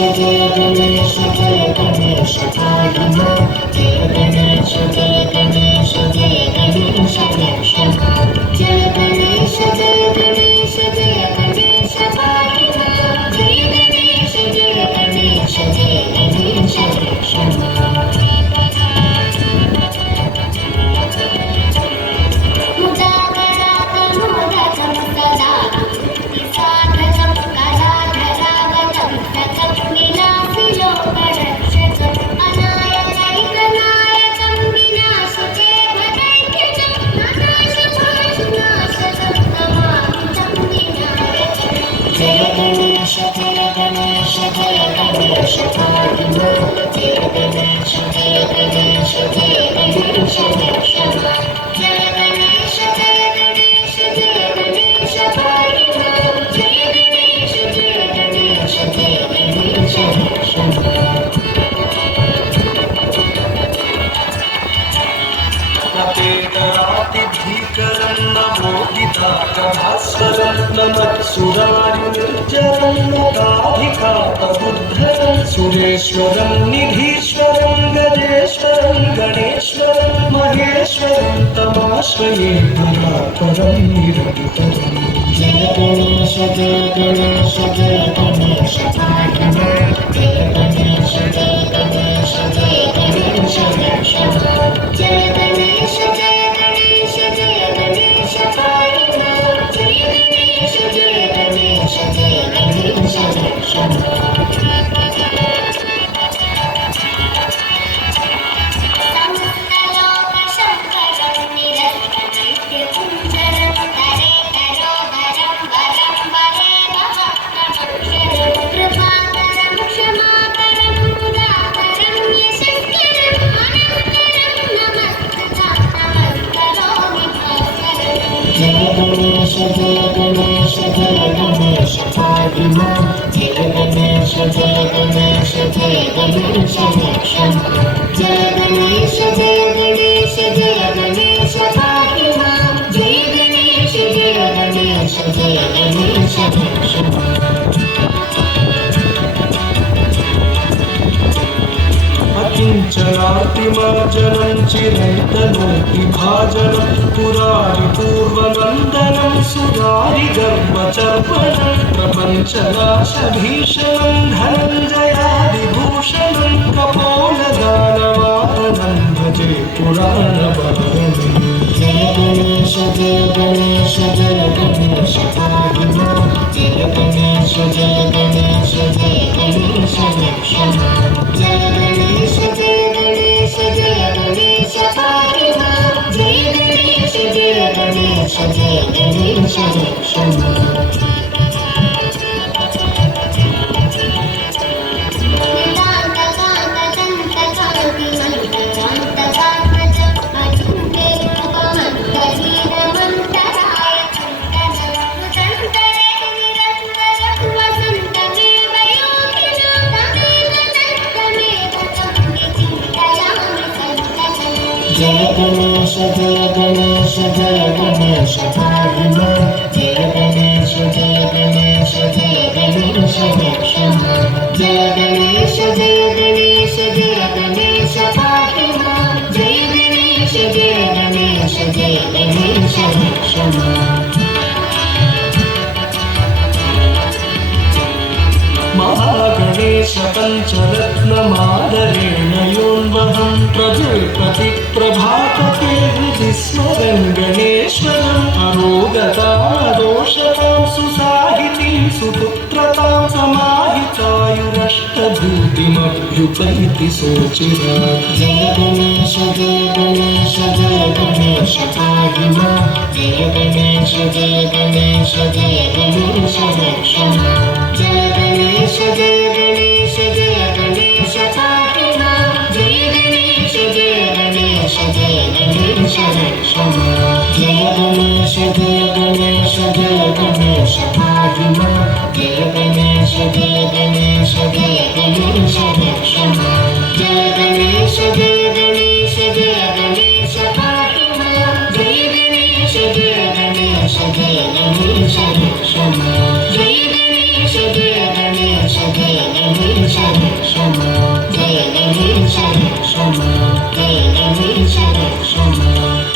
जय गणेश पाहि मां जय गणेश जय गणेश रक्षमा जय गणेश पाहि मां जय गणेश रक्षमा जय गणेश पाहि मां जय गणेश रक्षमा जय गणेश पाहि मां जय गणेश रक्षमा सुरेश्वरं निधीश्वरं गजेश्वरं गणेश्वरं महेश्वरं तमाश्रये परात्परं निरन्तरम् जय गणेश पाहि मां जय गणेश रक्षमा जय गणेश पाहि मां जय गणेश रक्षमा जय गणेश पाहि मां जय गणेश रक्षमा जय गणेश पाहि मां जय गणेश रक्षमा अकिञ्चनार्तिमार्जनं चिरन्तनोति भाजनं पुरारिपूर्वनन्दनं सुरारिगर्भचर्पणं प्रपञ्चनाशभीषणं धनञ्जयादिभूषणं कपोलदानवाहनं भजे पुराणबलम् जय गणेश पाहि मां जय गणेश रक्षमा जय गणेश पाहि मां जय गणेश रक्षमा जय गणेश पाहि मां जय गणेश रक्षमा जय गणेश पाहि मां जय गणेश रक्षमा महागणेश पञ्चरत्नमादरेण योन्वहं प्रभातके विस्मरन् गणेश्वरम् अरोगतादोषतां सुसाहितीं सुपुत्रतां समाहितायुरष्टभूतिमभ्युपैति सोचिरात् जय गणेश पाहि मां जय गणेश रक्षमा जय गणेश पाहि मां जय गणेश रक्षमा जय गणेश पाहि मां जय गणेश रक्षमा जय गणेश पाहि मां जय गणेश रक्षमा जय गणेश जय गणेश रक्षमा जय गणेश रक्षमा जय गणेश रक्षमा